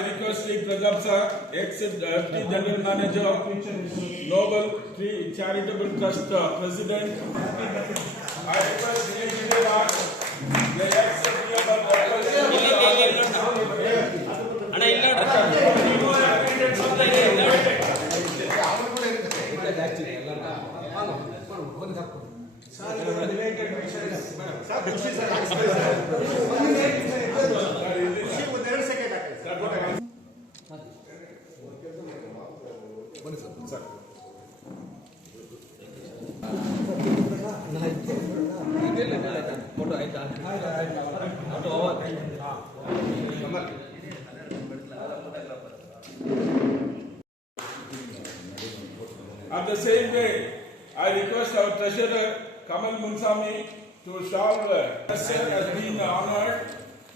I request Sri Prajap sir, ex-Deputy General Manager, Noble Tree Charitable Trust President. I request Sri Jidevar, the ex-Deputy Sir, related questions. Sir, Kushi sir, explain sir. At the same way, I request our treasurer Kamal Munsami to shall uh, has been honored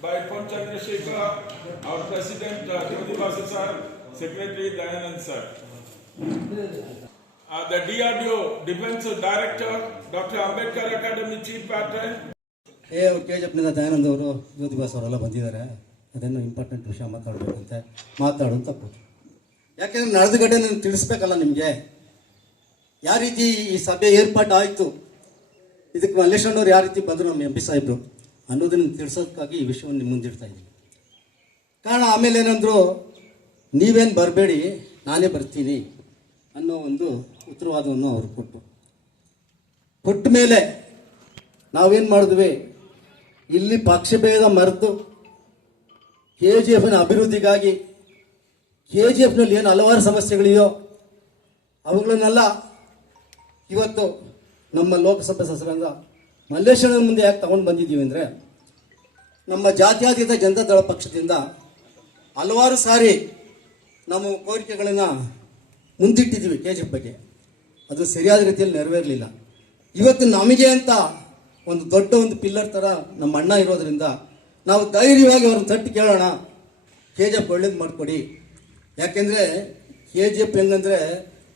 by Pon Chandrasekhar, our president uh, Jyoti Basu sir, secretary Dayanand sir. Uh, the DRDO Defense Director, Dr. Ambedkar Academy Chief Patron, A K G ಎಫ್ನಿಂದ Dayanand ಅವರು ಜ್ಯೋತಿ ಅವರೆಲ್ಲ ಬಂದಿದ್ದಾರೆ. ಅದನ್ನು important ವಿಷಯ ಮಾತಾಡಬೇಕಂತೆ. ಮಾತಾಡು ಅಂತ ಕೂತು ಯಾಕೆಂದ್ರೆ ನಡೆದ ನಾನು ತಿಳಿಸ್ಬೇಕಲ್ಲ ನಿಮಗೆ? ಯಾವ ರೀತಿ ಈ ಸಭೆ ಏರ್ಪಾಟ್ ಆಯಿತು ಇದಕ್ಕೆ ಮಲ್ಲೇಶ್ವರವ್ರು ಯಾವ ರೀತಿ ಬಂದರು ನಮ್ಮ ಎಂ ಪಿ ಸಾಹೇಬರು? ಅನ್ನೋದನ್ನು ತಿಳಿಸೋದಕ್ಕಾಗಿ ಈ ವಿಷಯವನ್ನು ನಿಮ್ಮ ಮುಂದಿಡ್ತಾ ಇದ್ದೀನಿ. ಕಾರಣ ಆಮೇಲೆ ಏನಂದ್ರು ನೀವೇನು ಬರಬೇಡಿ ನಾನೇ ಬರ್ತೀನಿ. ಅನ್ನೋ ಒಂದು ಉತ್ತರವಾದವನ್ನು ಅವರು ಕೊಟ್ಟು ಕೊಟ್ಟ ಮೇಲೆ ನಾವೇನು ಮಾಡಿದ್ವಿ? ಇಲ್ಲಿ ಪಕ್ಷಭೇದ ಮರೆತು ಕೆ ಜಿ ಎಫ್ನ ಅಭಿವೃದ್ಧಿಗಾಗಿ ಕೆ ಜಿ ಎಫ್ನಲ್ಲಿ ಏನು ಹಲವಾರು ಸಮಸ್ಯೆಗಳಿದೆಯೋ ಅವುಗಳನ್ನೆಲ್ಲ ಇವತ್ತು ನಮ್ಮ ಲೋಕಸಭೆ ಸದಸ್ಯರಂಗ ಮಲ್ಲೇಶ್ವರನ ಮುಂದೆ ಯಾಕೆ ತಗೊಂಡು ಬಂದಿದ್ದೀವಿ ಅಂದರೆ ನಮ್ಮ ಜಾತ್ಯಾತೀತ ಜನತಾ ದಳ ಪಕ್ಷದಿಂದ ಹಲವಾರು ಸಾರಿ ನಮ್ಮ ಕೋರಿಕೆಗಳನ್ನು ಮುಂದಿಟ್ಟಿದ್ದೀವಿ ಕೆ ಜಿ ಬಗ್ಗೆ. ಅದು ಸರಿಯಾದ ರೀತಿಯಲ್ಲಿ ನೆರವೇರಲಿಲ್ಲ. ಇವತ್ತು ನಮಗೆ ಅಂತ ಒಂದು ದೊಡ್ಡ ಒಂದು ಪಿಲ್ಲರ್ ಥರ ನಮ್ಮ ಅಣ್ಣ ಇರೋದ್ರಿಂದ ನಾವು ಧೈರ್ಯವಾಗಿ ಅವ್ರನ್ನ ತಟ್ಟಿ ಕೇಳೋಣ. ಕೆ ಜಿ ಎಫ್ ಒಳ್ಳೇದು ಮಾಡಿಕೊಡಿ. ಯಾಕೆಂದರೆ ಕೆ ಜಿ ಎಫ್ ಹೆಂಗಂದರೆ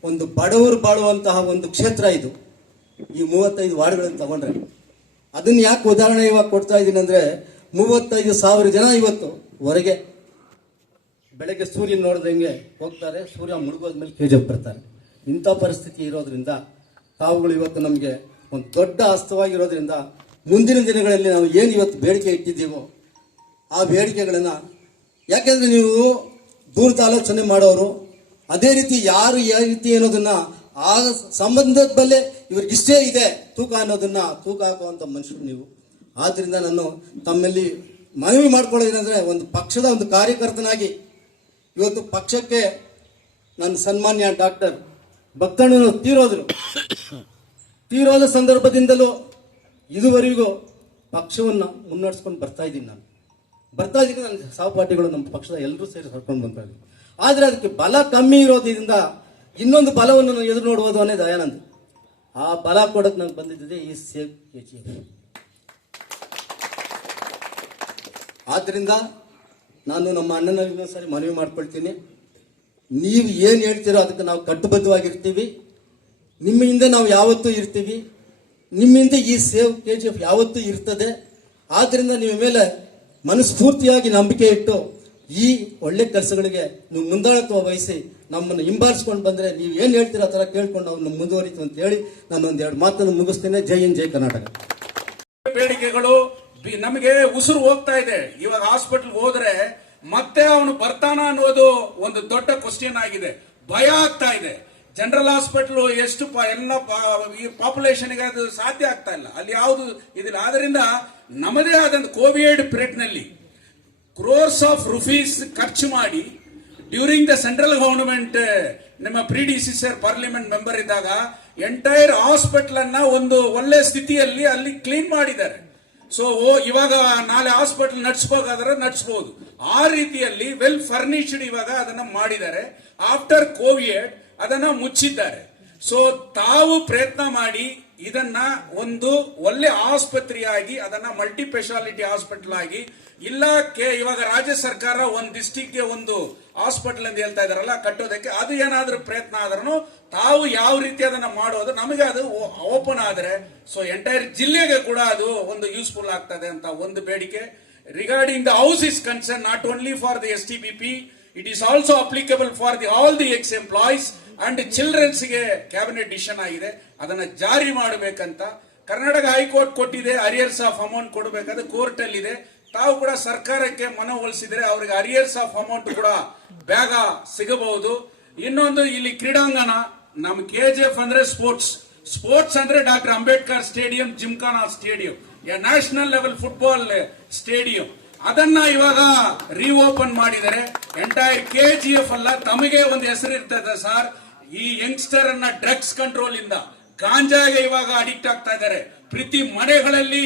ಒಂದು ಬಡವರು ಬಾಳುವಂತಹ ಒಂದು ಕ್ಷೇತ್ರ ಇದು. ಈ ಮೂವತ್ತೈದು ವಾರ್ಡ್ಗಳನ್ನು ತಗೊಂಡ್ರೆ. ಅದನ್ನು ಯಾಕೆ ಉದಾಹರಣೆ ಇವಾಗ ಕೊಡ್ತಾ ಇದ್ದೀನಿ ಅಂದರೆ ಮೂವತ್ತೈದು ಸಾವಿರ ಜನ ಇವತ್ತು ಹೊರಗೆ ಬೆಳಗ್ಗೆ ಸೂರ್ಯ ನೋಡ್ದಂಗೆ ಹೋಗ್ತಾರೆ, ಸೂರ್ಯ ಮುಳುಗೋದ್ಮೇಲೆ ಕೆ ಬರ್ತಾರೆ ಇಂಥ ಪರಿಸ್ಥಿತಿ ಇರೋದ್ರಿಂದ ತಾವುಗಳು ಇವತ್ತು ನಮಗೆ ಒಂದು ದೊಡ್ಡ ಹಸ್ತವಾಗಿರೋದ್ರಿಂದ ಮುಂದಿನ ದಿನಗಳಲ್ಲಿ ನಾವು ಏನು ಇವತ್ತು ಬೇಡಿಕೆ ಇಟ್ಟಿದ್ದೀವೋ ಆ ಬೇಡಿಕೆಗಳನ್ನು, ಯಾಕೆಂದರೆ ನೀವು ದೂರದ ಆಲೋಚನೆ ಮಾಡೋರು, ಅದೇ ರೀತಿ ಯಾರು ಯಾವ ರೀತಿ ಅನ್ನೋದನ್ನು ಆ ಸಂಬಂಧದ ಬಲ್ಲೆ ಇವ್ರಿಗಿಷ್ಟೇ ಇದೆ, ತೂಕ ಅನ್ನೋದನ್ನು ತೂಕ ಹಾಕುವಂಥ ಮನುಷ್ಯರು ನೀವು. ಆದ್ದರಿಂದ ನಾನು ತಮ್ಮಲ್ಲಿ ಮನವಿ ಮಾಡ್ಕೊಳ್ಳೋದೇನೆಂದರೆ ಒಂದು ಪಕ್ಷದ ಒಂದು ಕಾರ್ಯಕರ್ತನಾಗಿ ಇವತ್ತು ಪಕ್ಷಕ್ಕೆ ನನ್ನ ಸನ್ಮಾನ್ಯ ಡಾಕ್ಟರ್ ಭಕ್ತಣ್ಣನು ತೀರೋದ್ರು. ತೀರೋದ ಸಂದರ್ಭದಿಂದಲೂ ಇದುವರೆಗೂ ಪಕ್ಷವನ್ನು ಮುನ್ನಡೆಸ್ಕೊಂಡು ಬರ್ತಾ ಇದ್ದೀನಿ ನಾನು. ಬರ್ತಾ ಇದ್ದೀನಿ ನನ್ನ ಸಹಪಾಠಿಗಳು ನಮ್ಮ ಪಕ್ಷದ ಎಲ್ಲರೂ ಸೇರಿ ಕರ್ಕೊಂಡು ಬರ್ತಾ ಇದ್ದೀನಿ. ಆದರೆ ಅದಕ್ಕೆ ಬಲ ಕಮ್ಮಿ ಇರೋದ್ರಿಂದ ಇನ್ನೊಂದು ಬಲವನ್ನು ನಾನು ಎದುರು ನೋಡುವುದು ಅನ್ನೇ ದಯಾನಂದ್. ಆ ಬಲ ಕೊಡಕ್ಕೆ ನಂಗೆ ಬಂದಿದ್ದೆ ಈ ಸೇಫ್ ಕೆ ಜಿ ಆದ್ದರಿಂದ ನಾನು ನಮ್ಮ ಇನ್ನೊಂದು ಸರಿ ಮನವಿ ಮಾಡ್ಕೊಳ್ತೀನಿ. ನೀವು ಏನು ಹೇಳ್ತೀರೋ ಅದಕ್ಕೆ ನಾವು ಕಟ್ಟುಬದ್ಧವಾಗಿರ್ತೀವಿ. ನಿಮ್ಮಿಂದ ನಾವು ಯಾವತ್ತೂ ಇರ್ತೀವಿ. ನಿಮ್ಮಿಂದ ಈ ಸೇವ್ ಕೆ ಜಿ ಎಫ್ ಯಾವತ್ತೂ ಇರ್ತದೆ. ಆದ್ದರಿಂದ ನಿಮ್ಮ ಮೇಲೆ ಮನಸ್ಫೂರ್ತಿಯಾಗಿ ನಂಬಿಕೆ ಇಟ್ಟು ಈ ಒಳ್ಳೆ ಕೆಲಸಗಳಿಗೆ ನೀವು ಮುಂದಾಳತ್ವ ವಹಿಸಿ ನಮ್ಮನ್ನು ಹಿಂಬಾರಿಸ್ಕೊಂಡು ಬಂದರೆ ನೀವು ಏನು ಹೇಳ್ತೀರೋ ಆ ಥರ ಕೇಳ್ಕೊಂಡು ನಾವು ಮುಂದುವರಿತು ಅಂತ ಹೇಳಿ ನಾನು ಒಂದೆರಡು ಮಾತನ್ನು ಮುಗಿಸ್ತೇನೆ. ಜೈ ಇನ್ ಜೈ ಕರ್ನಾಟಕ. ಬೇಡಿಕೆಗಳು ನಮಗೆ ಉಸಿರು ಹೋಗ್ತಾ ಇದೆ. ಇವಾಗ ಹಾಸ್ಪಿಟಲ್ ಹೋದ್ರೆ ಮತ್ತೆ ಅವನು ಬರ್ತಾನ ಅನ್ನೋದು ಒಂದು ದೊಡ್ಡ ಕ್ವಶನ್ ಆಗಿದೆ. ಭಯ ಆಗ್ತಾ ಇದೆ. ಜನರಲ್ ಹಾಸ್ಪಿಟಲ್ ಎಷ್ಟು ಎಲ್ಲ ಈ ಪಾಪ್ಯುಲೇಷನ್ಗೆ ಅದು ಸಾಧ್ಯ ಆಗ್ತಾ ಇಲ್ಲ. ಅಲ್ಲಿ ಯಾವುದು ಇದಿಲ್ಲ. ಆದ್ರಿಂದ ನಮ್ಮದೇ ಆದಂತ ಕೋವಿಡ್ ಪಿರಿಯಡ್ನಲ್ಲಿ ಕ್ರೋರ್ಸ್ ಆಫ್ ರುಪೀಸ್ ಖರ್ಚು ಮಾಡಿ ಡ್ಯೂರಿಂಗ್ ದ ಸೆಂಟ್ರಲ್ ಗವರ್ನಮೆಂಟ್ ನಿಮ್ಮ ಪ್ರಿಡಿಸಿಸರ್ ಪಾರ್ಲಿಮೆಂಟ್ ಮೆಂಬರ್ ಇದ್ದಾಗ ಎಂಟೈರ್ ಹಾಸ್ಪಿಟಲ್ ಅನ್ನ ಒಂದು ಒಳ್ಳೆ ಸ್ಥಿತಿಯಲ್ಲಿ ಅಲ್ಲಿ ಕ್ಲೀನ್ ಮಾಡಿದ್ದಾರೆ. ಸೊ ಇವಾಗ ನಾಳೆ ಹಾಸ್ಪಿಟಲ್ ನಡ್ಸ್ಬೇಕಾದ್ರೆ ನಡ್ಸ್ಬೋದು. ಆ ರೀತಿಯಲ್ಲಿ ವೆಲ್ ಫರ್ನಿಶ್ಡ್ ಇವಾಗ ಅದನ್ನ ಮಾಡಿದ್ದಾರೆ. ಆಫ್ಟರ್ ಕೋವಿಡ್ ಅದನ್ನ ಮುಚ್ಚಿದ್ದಾರೆ. ಸೊ ತಾವು ಪ್ರಯತ್ನ ಮಾಡಿ ಇದನ್ನ ಒಂದು ಒಳ್ಳೆ ಆಸ್ಪತ್ರೆಯಾಗಿ, ಅದನ್ನ ಮಲ್ಟಿ ಸ್ಪೆಷಾಲಿಟಿ ಆಗಿ ಇಲ್ಲ ಕೆ ಇವಾಗ ರಾಜ್ಯ ಸರ್ಕಾರ ಒಂದು ಡಿಸ್ಟಿಕ್ಗೆ ಒಂದು ಹಾಸ್ಪಿಟಲ್ ಅಂತ ಹೇಳ್ತಾ ಇದಾರಲ್ಲ ಕಟ್ಟೋದಕ್ಕೆ ಅದು ಏನಾದ್ರೂ ಪ್ರಯತ್ನ ಆದ್ರೂ ತಾವು ಯಾವ ರೀತಿ ಅದನ್ನ ಮಾಡೋದು ನಮಗೆ ಅದು ಓಪನ್ ಆದ್ರೆ ಸೊ ಎಂಟೈರ್ ಜಿಲ್ಲೆಗೆ ಕೂಡ ಅದು ಒಂದು ಯೂಸ್ಫುಲ್ ಆಗ್ತದೆ ಅಂತ ಒಂದು ಬೇಡಿಕೆ. Regarding the house is concern not only for the S T B P it is also applicable for the all the ex employees and ಚಿಲ್ಡ್ರನ್ಸ್ಗೆ cabinet decision ಆಗಿದೆ. ಅದನ್ನ ಜಾರಿ ಮಾಡಬೇಕಂತ. ಕರ್ನಾಟಕ ಹೈಕೋರ್ಟ್ ಕೊಟ್ಟಿದೆ ಅರಿಯರ್ಸ್ ಆಫ್ ಅಮೌಂಟ್ ಕೊಡಬೇಕಾದ್ರೆ ಕೋರ್ಟ್ ಅಲ್ಲಿ ಇದೆ ತಾವು ಕೂಡ ಸರ್ಕಾರಕ್ಕೆ ಮನವೊಲಿಸಿದರೆ ಅವರಿಗೆ ಅರಿಯರ್ಸ್ ಆಫ್ ಅಮೌಂಟ್ ಕೂಡ ಬೇಗ ಸಿಗಬಹುದು. ಇನ್ನೊಂದು ಇಲ್ಲಿ ಕ್ರೀಡಾಂಗಣ, ನಮ್ ಕೆ ಜಿ ಎಫ್ ಅಂದ್ರೆ ಸ್ಪೋರ್ಟ್ಸ್ ಸ್ಪೋರ್ಟ್ಸ್ ಅಂದ್ರೆ doctor Ambedkar stadium Gymkhana stadium national level football stadium ಅದನ್ನ ಇವಾಗ ರಿಓಪನ್ ಮಾಡಿದರೆ ಎಂಟೈರ್ ಕೆ ಜಿ ಎಫ್ ಅಲ್ಲ, ತಮಗೆ ಒಂದು ಹೆಸರು ಇರ್ತದೆ ಸರ್ ಈ ಯಂಗ್ಸ್ಟರ್ ಅನ್ನ ಡ್ರಗ್ಸ್ ಕಂಟ್ರೋಲ್ ಇಂದ. ಗಾಂಜಾಗೆ ಇವಾಗ ಅಡಿಕ್ಟ್ ಆಗ್ತಾ ಇದ್ದಾರೆ. ಪ್ರತಿ ಮನೆಗಳಲ್ಲಿ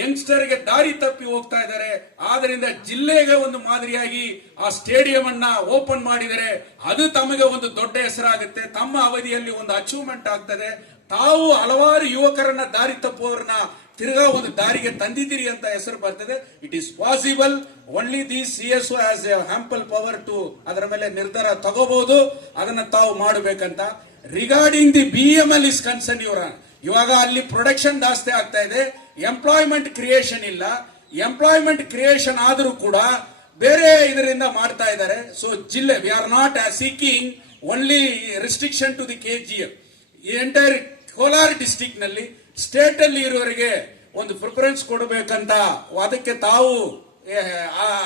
ಯಂಗ್ಸ್ಟರ್ಗೆ ದಾರಿ ತಪ್ಪಿ ಹೋಗ್ತಾ ಇದ್ದಾರೆ. ಆದ್ರಿಂದ ಜಿಲ್ಲೆಗೆ ಒಂದು ಮಾದರಿಯಾಗಿ ಆ ಸ್ಟೇಡಿಯಂ ಅನ್ನ ಓಪನ್ ಮಾಡಿದರೆ ಅದು ತಮಗೆ ಒಂದು ದೊಡ್ಡ ಹೆಸರಾಗುತ್ತೆ. ತಮ್ಮ ಅವಧಿಯಲ್ಲಿ ಒಂದು ಅಚೀವ್ಮೆಂಟ್ ಆಗ್ತದೆ. ತಾವು ಹಲವಾರು ಯುವಕರನ್ನ ದಾರಿ ತಪ್ಪುವವರನ್ನ ತಿರ್ಗಾ ಒಂದು ದಾರಿಗೆ ತಂದಿದ್ದೀರಿ ಅಂತ ಹೆಸರು ಬರ್ತದೆ. It is possible only the C S as a ample power to ಅದರ ಮೇಲೆ ನಿರ್ಧಾರ ತಗೋಬಹುದು ಅದನ್ನ ತಾವು ಮಾಡಬೇಕಂತ. Regarding the B M L is concern ಇವರ ಇವಾಗ ಅಲ್ಲಿ ಪ್ರೊಡಕ್ಷನ್ ಜಾಸ್ತಿ ಆಗ್ತಾ ಇದೆ. ಎಂಪ್ಲಾಯ್ಮೆಂಟ್ ಕ್ರಿಯೇಷನ್ ಇಲ್ಲ. ಎಂಪ್ಲಾಯ್ಮೆಂಟ್ ಕ್ರಿಯೇಷನ್ ಆದರೂ ಕೂಡ ಬೇರೆ ಇದರಿಂದ ಮಾಡ್ತಾ ಇದ್ದಾರೆ. ಸೊ ಜಿಲ್ಲೆ we are not seeking only restriction to the K G F entire Kolar ಡಿಸ್ಟಿಕ್ನಲ್ಲಿ state ಅಲ್ಲಿ ಇರುವವರಿಗೆ ಒಂದು ಪ್ರಿಫರೆನ್ಸ್ ಕೊಡಬೇಕಂತ ಅದಕ್ಕೆ ತಾವು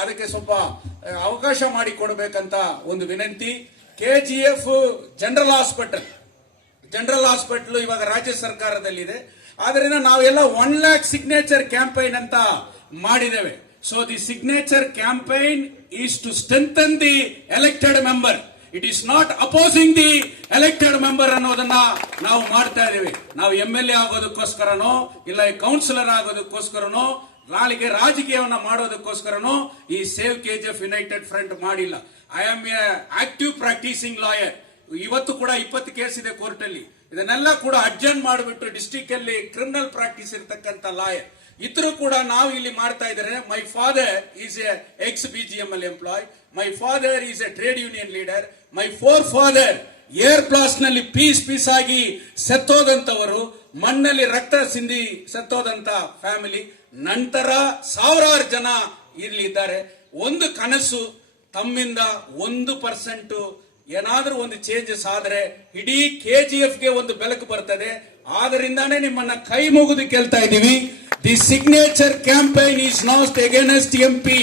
ಅದಕ್ಕೆ ಸ್ವಲ್ಪ ಅವಕಾಶ ಮಾಡಿ ಕೊಡಬೇಕಂತ ಒಂದು ವಿನಂತಿ. K G F general hospital general hospital ಇವಾಗ ರಾಜ್ಯ ಸರ್ಕಾರದಲ್ಲಿದೆ. ಆದ್ರಿಂದ ನಾವೆಲ್ಲ ಒನ್ ಲ್ಯಾಕ್ ಸಿಗ್ನೇಚರ್ ಕ್ಯಾಂಪೈನ್ ಅಂತ ಮಾಡಿದ್ದೇವೆ. So the signature campaign is to strengthen the elected member it is not opposing the elected member ಅನ್ನೋದನ್ನ ನಾವು ಮಾಡ್ತಾ ಇದ್ದೀವಿ. ನಾವು ಎಂ ಎಲ್ ಎ ಆಗೋದಕ್ಕೋಸ್ಕರನೋ, ಇಲ್ಲ ಕೌನ್ಸಿಲರ್ ಆಗೋದಕ್ಕೋಸ್ಕರನೋ, ನಾಳೆಗೆ ರಾಜಕೀಯವನ್ನ ಮಾಡೋದಕ್ಕೋಸ್ಕರನೋ ಈ save K G F united front ಮಾಡಿಲ್ಲ. I am a active practising lawyer ಇವತ್ತು ಕೂಡ ಇಪ್ಪತ್ತು ಕೇಸ್ ಇದೆ ಕೋರ್ಟ್ ಅಲ್ಲಿ. ಇದನ್ನೆಲ್ಲ ಕೂಡ ಅಡ್ಜನ್ ಮಾಡಿಬಿಟ್ಟು ಡಿಸ್ಟಿಕ್ ಅಲ್ಲಿ ಕ್ರಿಮಿನಲ್ ಪ್ರಾಕ್ಟೀಸ್ ಇರತಕ್ಕಂತ ಲಾಯರ್ ಇದ್ರು ಕೂಡ ನಾವು ಇಲ್ಲಿ ಮಾಡ್ತಾ ಇದ್ರೆ my father is a ex B G M L employee my father is a trade union leader my forefather air ಬ್ಲಾಸ್ಟ್ನಲ್ಲಿ piece piece ಆಗಿ ಸತ್ತೋದಂತವರು ಮಣ್ಣಲ್ಲಿ ರಕ್ತ ಸಿಂಧಿ ಸತ್ತೋದಂತ ಫ್ಯಾಮಿಲಿ ನಂತರ ಸಾವಿರಾರು ಜನ ಇಲ್ಲಿ ಇದ್ದಾರೆ ಒಂದು ಕನಸು ತಮ್ಮಿಂದ ಒಂದು ಪರ್ಸೆಂಟ್ ಏನಾದ್ರೂ ಒಂದು ಚೇಂಜಸ್ ಆದರೆ ಇಡೀ ಕೆ ಜಿ ಎಫ್ಗೆ ಒಂದು ಬೆಳಕು ಬರ್ತದೆ. ಆದ್ರಿಂದಾನೇ ನಿಮ್ಮನ್ನ ಕೈ ಮುಗಿದು ಕೇಳ್ತಾ ಇದ್ದೀವಿ. The signature campaign is not against M P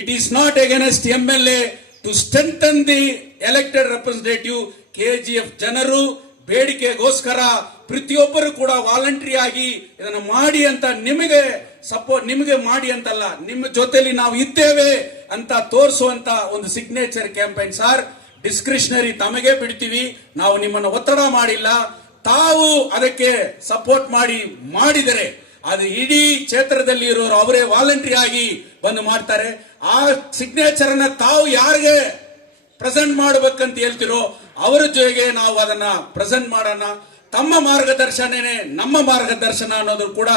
it is not against M L A to strengthen the elected representative K G F ಜನರು ಬೇಡಿಕೆಗೋಸ್ಕರ ಪ್ರತಿಯೊಬ್ಬರು ಕೂಡ ವಾಲಂಟ್ರಿ ಆಗಿ ಇದನ್ನು ಮಾಡಿ ಅಂತ ನಿಮಗೆ ಸಪೋರ್ಟ್ ನಿಮಗೆ ಮಾಡಿ ಅಂತಲ್ಲ, ನಿಮ್ಮ ಜೊತೆಯಲ್ಲಿ ನಾವು ಇದ್ದೇವೆ ಅಂತ ತೋರಿಸುವಂತ ಒಂದು ಸಿಗ್ನೇಚರ್ ಕ್ಯಾಂಪೇನ್ ಸರ್ ಡಿಸ್ಕ್ರಿಷನರಿ ತಮಗೆ ಬಿಡ್ತೀವಿ, ನಾವು ನಿಮ್ಮನ್ನು ಒತ್ತಡ ಮಾಡಿಲ್ಲ, ತಾವು ಅದಕ್ಕೆ ಸಪೋರ್ಟ್ ಮಾಡಿ, ಮಾಡಿದರೆ, ಅದು ಇಡೀ ಕ್ಷೇತ್ರದಲ್ಲಿ ಇರೋರು ಅವರೇ ವಾಲಂಟ್ರಿ ಆಗಿ ಬಂದು ಮಾಡ್ತಾರೆ. ಆ ಸಿಗ್ನೇಚರ್ ಅನ್ನ ತಾವು ಯಾರಿಗೆ ಪ್ರೆಸೆಂಟ್ ಮಾಡಬೇಕಂತ ಹೇಳ್ತಿರೋ, ಅವರ ಜೊತೆಗೆ ನಾವು ಅದನ್ನ ಪ್ರೆಸೆಂಟ್ ಮಾಡೋಣ. ತಮ್ಮ ಮಾರ್ಗದರ್ಶನನೇ ನಮ್ಮ ಮಾರ್ಗದರ್ಶನ ಅನ್ನೋದು ಕೂಡ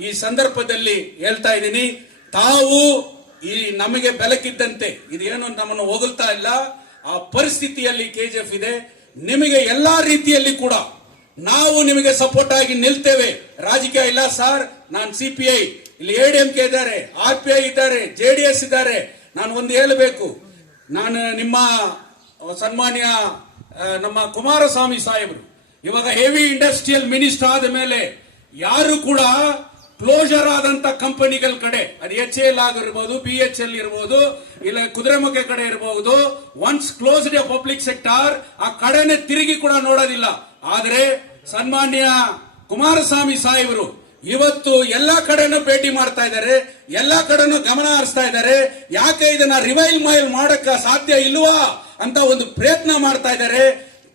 ಈ ಸಂದರ್ಭದಲ್ಲಿ ಹೇಳ್ತಾ ಇದ್ದೀನಿ. ತಾವು ಈ ನಮಗೆ ಬೆಲಕಿದ್ದಂತೆ ಇದೇನು ನಮ್ಮನ್ನು ಹೋಗಲ್ತಾ ಇಲ್ಲ ಆ ಪರಿಸ್ಥಿತಿಯಲ್ಲಿ ಕೆಜಿಎಫ್ ಇದೆ. ನಿಮಗೆ ಎಲ್ಲಾ ರೀತಿಯಲ್ಲಿ ಕೂಡ ನಾವು ನಿಮಗೆ ಸಪೋರ್ಟ್ ಆಗಿ ನಿಲ್ತೇವೆ. ರಾಜಕೀಯ ಇಲ್ಲ ಸರ್ ನಾನು ಸಿ ಪಿ ಐ ಇಲ್ಲಿ ಎ ಡಿ ಎಂ ಕೆ ಇದ್ದಾರೆ ಆರ್ ಪಿ ಐ ಇದ್ದಾರೆ ಜೆ ಡಿ ಎಸ್ ಇದ್ದಾರೆ. ನಾನು ಒಂದು ಹೇಳಬೇಕು. ನಾನು ನಿಮ್ಮ ಸನ್ಮಾನ್ಯ ನಮ್ಮ ಕುಮಾರಸ್ವಾಮಿ ಸಾಹೇಬರು, ಇವಾಗ ಹೆವಿ ಇಂಡಸ್ಟ್ರಿಯಲ್ ಮಿನಿಸ್ಟರ್ ಆದ ಮೇಲೆ ಯಾರು ಕೂಡ ಕ್ಲೋಜರ್ ಆದಂತ ಕಂಪನಿಗಳ ಕಡೆ, ಅದು ಎಚ್ ಎಲ್ ಆಗಿರ್ಬೋದು ಬಿ ಎಚ್ ಎಲ್ ಇರ್ಬೋದು, ಇಲ್ಲ ಕುದುರೆಮುಖ ಕಡೆ ಇರಬಹುದು once closed a public sector ಆ ಕಡೆನೆ ತಿರುಗಿ ಕೂಡ ನೋಡೋದಿಲ್ಲ. ಆದರೆ ಸನ್ಮಾನ್ಯ ಕುಮಾರಸ್ವಾಮಿ ಸಾಹೇಬರು ಇವತ್ತು ಎಲ್ಲಾ ಕಡೆನೂ ಭೇಟಿ ಮಾಡ್ತಾ ಇದ್ದಾರೆ, ಎಲ್ಲಾ ಕಡೆನೂ ಗಮನ ಹರಿಸ್ತಾ ಇದ್ದಾರೆ, ಯಾಕೆ ಇದನ್ನ ರಿವೈಲ್ ಮೈಲ್ ಮಾಡಕ್ಕ ಸಾಧ್ಯ ಇಲ್ವಾ ಅಂತ ಒಂದು ಪ್ರಯತ್ನ ಮಾಡ್ತಾ ಇದ್ದಾರೆ.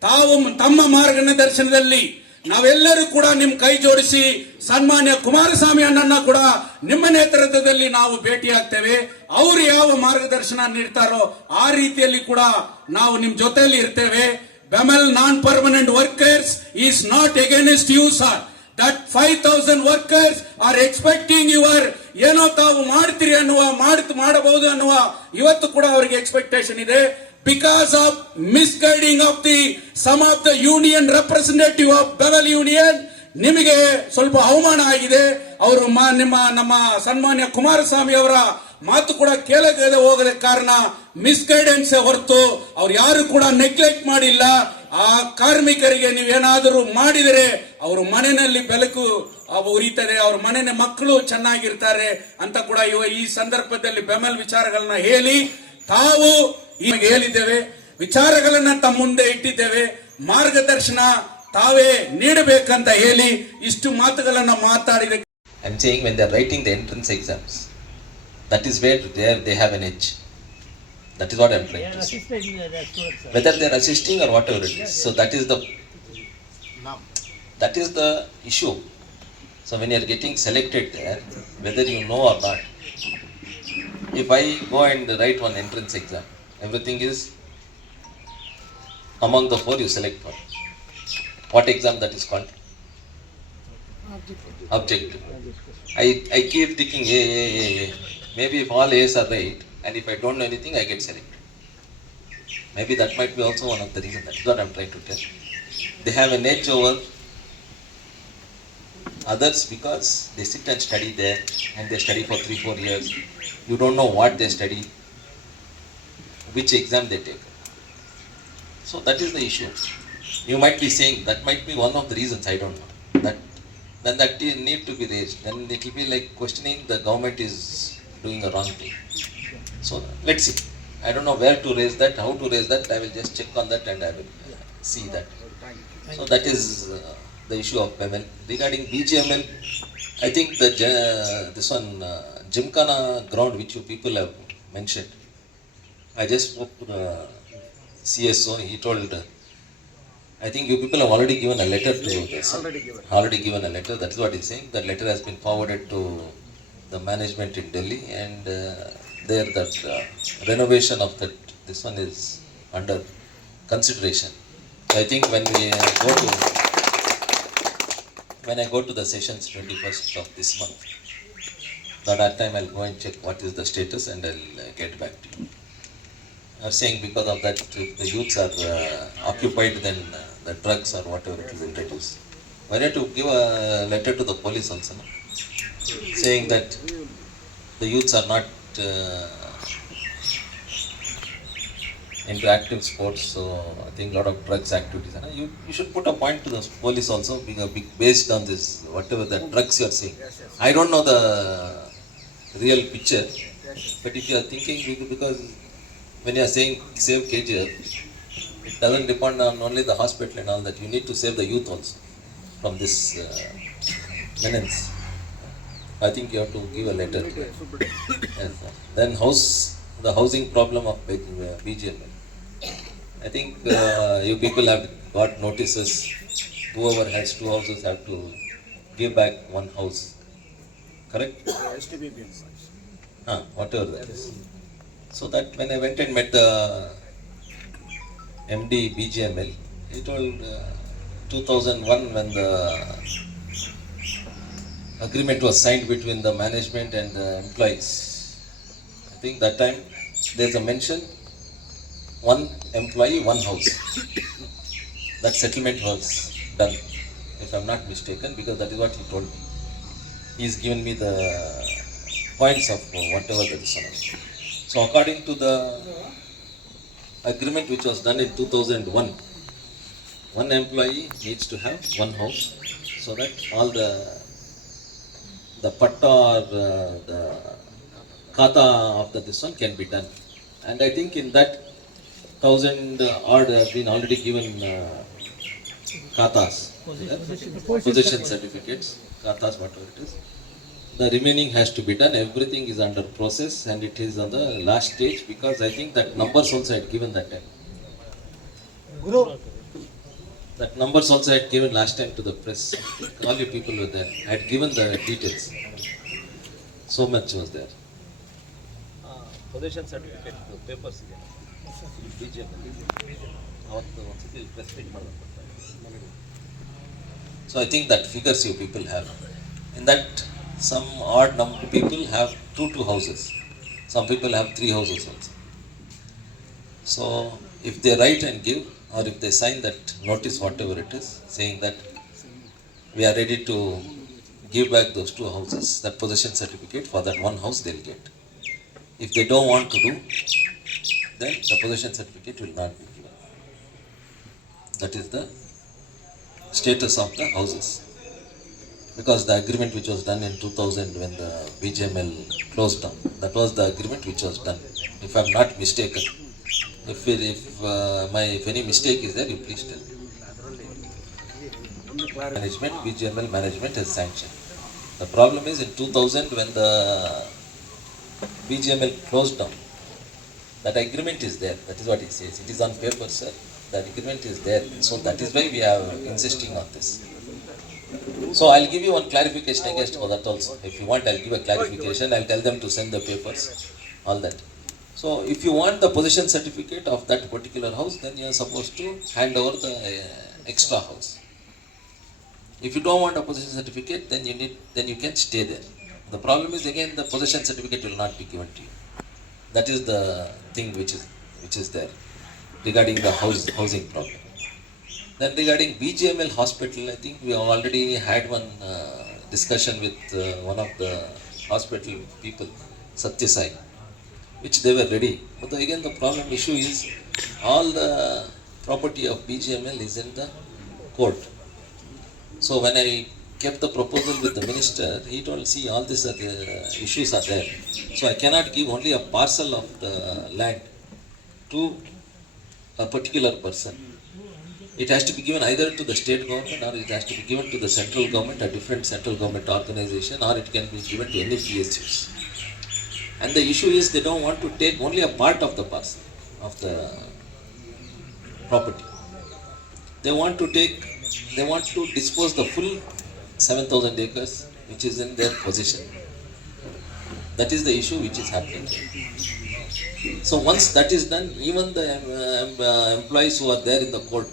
ತಾವು ತಮ್ಮ ಮಾರ್ಗದರ್ಶನದಲ್ಲಿ ನಾವೆಲ್ಲರೂ ಕೂಡ ನಿಮ್ ಕೈ ಜೋಡಿಸಿ ಸನ್ಮಾನ್ಯ ಕುಮಾರಸ್ವಾಮಿ ಅಣ್ಣನ ಕೂಡ ನಿಮ್ಮ ನೇತೃತ್ವದಲ್ಲಿ ನಾವು ಭೇಟಿ ಆಗ್ತೇವೆ ಅವರು ಯಾವ ಮಾರ್ಗದರ್ಶನ ನೀಡ್ತಾರೋ ಆ ರೀತಿಯಲ್ಲಿ ಕೂಡ ನಾವು ನಿಮ್ ಜೊತೆಯಲ್ಲಿ ಇರ್ತೇವೆ. BEML non permanent workers is not against you, sir. That five thousand workers are expecting your ಏನೋ ತಾವು ಮಾಡ್ತೀರಿ ಅನ್ನುವ ಮಾಡ್ ಮಾಡಬಹುದು ಅನ್ನುವ ಇವತ್ತು ಕೂಡ ಅವರಿಗೆ ಎಕ್ಸ್ಪೆಕ್ಟೇಷನ್ ಇದೆ. Because of misguiding of the some of the union representative of BEML union ನಿಮಗೆ ಸ್ವಲ್ಪ ಅವಮಾನ ಆಗಿದೆ. ಅವರು ನಿಮ್ಮ, ನಮ್ಮ ಸನ್ಮಾನ್ಯ ಕುಮಾರಸ್ವಾಮಿ ಅವರ ಮಾತು ಕೂಡ ಕೇಳದೆ ಹೋಗದ ಕಾರಣ ಮಿಸ್ಗೈಡೆನ್ಸ್ ಹೊರತು ಅವ್ರು ಯಾರು ಕೂಡ ನೆಗ್ಲೆಕ್ಟ್ ಮಾಡಿಲ್ಲ. ಆ ಕಾರ್ಮಿಕರಿಗೆ ನೀವೇನಾದರೂ ಮಾಡಿದರೆ ಅವರು ಮನೆಯಲ್ಲಿ ಬೆಳಕು ಉರಿತದೆ ಅವ್ರ ಮನೆಯ ಮಕ್ಕಳು ಚೆನ್ನಾಗಿರ್ತಾರೆ ಅಂತ ಕೂಡ ಇವ ಈ ಸಂದರ್ಭದಲ್ಲಿ ಬೆಮಲ್ ವಿಚಾರಗಳನ್ನ ಹೇಳಿ ತಾವು ನಿಮಗೆ ಹೇಳಿದ್ದೇವೆ, ವಿಚಾರಗಳನ್ನ ತಮ್ಮ ಮುಂದೆ ಇಟ್ಟಿದ್ದೇವೆ, ಮಾರ್ಗದರ್ಶನ ತಾವೇ ನೀಡಬೇಕಂತ ಹೇಳಿ ಇಷ್ಟು ಮಾತುಗಳನ್ನ ಮಾತಾಡಿದ I'm saying when they the entrance exams that is where they they have N H that is what whether they assisting or whatever so that is that is the issue so when you are getting selected there whether you know or not if I go and write one entrance exam, everything is among the four you select one. What exam that is called? Objective. Objective. I, I keep thinking, A, A, A, A. Maybe if all A's are right, and if I don't know anything, I get selected. Maybe that might be also one of the reasons. That's what I'm trying to tell. They have an edge over others because they sit and study there, and they study for three, four years. You don't know what they study, which exam they take. So that is the issue. You might be saying that might be one of the reasons. I don't know. That then that need to be raised. Then it will be like questioning the government is doing a wrong thing. So let's see. I don't know where to raise that, how to raise that. I will just check on that and I will uh, see that. So that is uh, the issue of ML. Regarding BGML, I think the ja- this one uh, Gymkhana ground which you people have mentioned. I just spoke to the CSO. He told. Uh, I think you people have already given a letter to this. Already given. Already given a letter. That is what he's saying. That letter has been forwarded to the management in Delhi, and uh, there that uh, renovation of that this one is under consideration. So I think when we uh, go to when I go to the sessions 21st of this month, that at time I'll go and check what is the status and I'll uh, get back to you. I'm saying because of that, if the youths are uh, occupied, then uh, the drugs or whatever it will reduce. Why not to give a letter to the police also, no? saying that the youths are not uh, into active sports, so I think a lot of drugs activities. And you, you should put a point to the police also, being a big based on this, whatever the drugs you are saying. I don't know the real picture, but if you are thinking because when you are saying save KGF, it doesn't depend on only the hospital and all that. You need to save the youth also from this uh, menace. I think you have to give a letter. Yes. Then house, the housing problem of B- uh, I think uh, you people have got notices. Whoever has two houses have to give back one house. Correct? Ah, whatever that is. So that when I went and met the MD BGML, he told uh, 2001 when the agreement was signed between the management and the employees. I think that time there's a mention one employee, one house. that settlement was done, if I'm not mistaken, because that is what he told me. He's given me the points of whatever that is. on. So according to the agreement which was done in 2001, one employee needs to have one house so that all the the patta or uh, the kata of the this one can be done. And I think in that thousand odd have been already given uh, katas, possession certificates, katas, whatever it is. The remaining has to be done. Everything is under process and it is on the last stage because I think that numbers also I had given that time. That numbers also I had given last time to the press. All you people were there. I had given the details. So much was there. Position certificate papers ಇದೆ B J ಅವತ್ತು ಒಂದ್ಸತಿ press meet ಮಾಡಬೇಕು so I think that figures you people have. In that, some odd number of people have two two houses. Some people have three houses also. So if they write and give, or if they sign that notice, whatever it is, saying that we are ready to give back those two houses, that possession certificate for that one house they'll get. If they don't want to do, then the possession certificate will not be given. That is the status of the houses. Because the agreement which was done in two thousand when the BGML closed down, that was the agreement which was done, if I'm not mistaken. If, if, uh, my, if any mistake is there, you please tell me. Management, BGML management has sanctioned. The problem is in two thousand when the BGML closed down, that agreement is there, that is what he says, it is on paper, sir, that agreement is there, so that is why we are insisting on this. So I'll give you one clarification against for that also, if you want, I'll give a clarification, I'll tell them to send the papers, all that. So if you want the possession certificate of that particular house, then you are supposed to hand over the uh, extra house. If you don't want a possession certificate, then you need, then you can stay there. The problem is again, the possession certificate will not be given to you. That is the thing which is, which is there regarding the house, housing problem. Then regarding BGML hospital, I think we have already had one uh, discussion with uh, one of the hospital people, Satya Sai, which they were ready. But again, the problem issue is all the property of BGML is in the court. So when I kept the proposal with the minister, he told, see, all these the issues are there. So I cannot give only a parcel of the land to a particular person. It has to be given either to the state government or it has to be given to the central government, a different central government organization, or it can be given to any PSUs. And the issue is they don't want to take only a part of the parcel of the property. They want to take, they want to dispose the full seven thousand acres which is in their possession. That is the issue which is happening. So once that is done, even the um, uh, employees who are there in the court,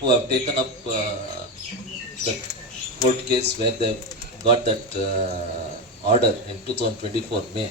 who have taken up uh, the court case where they got that uh, order in two thousand twenty-four May,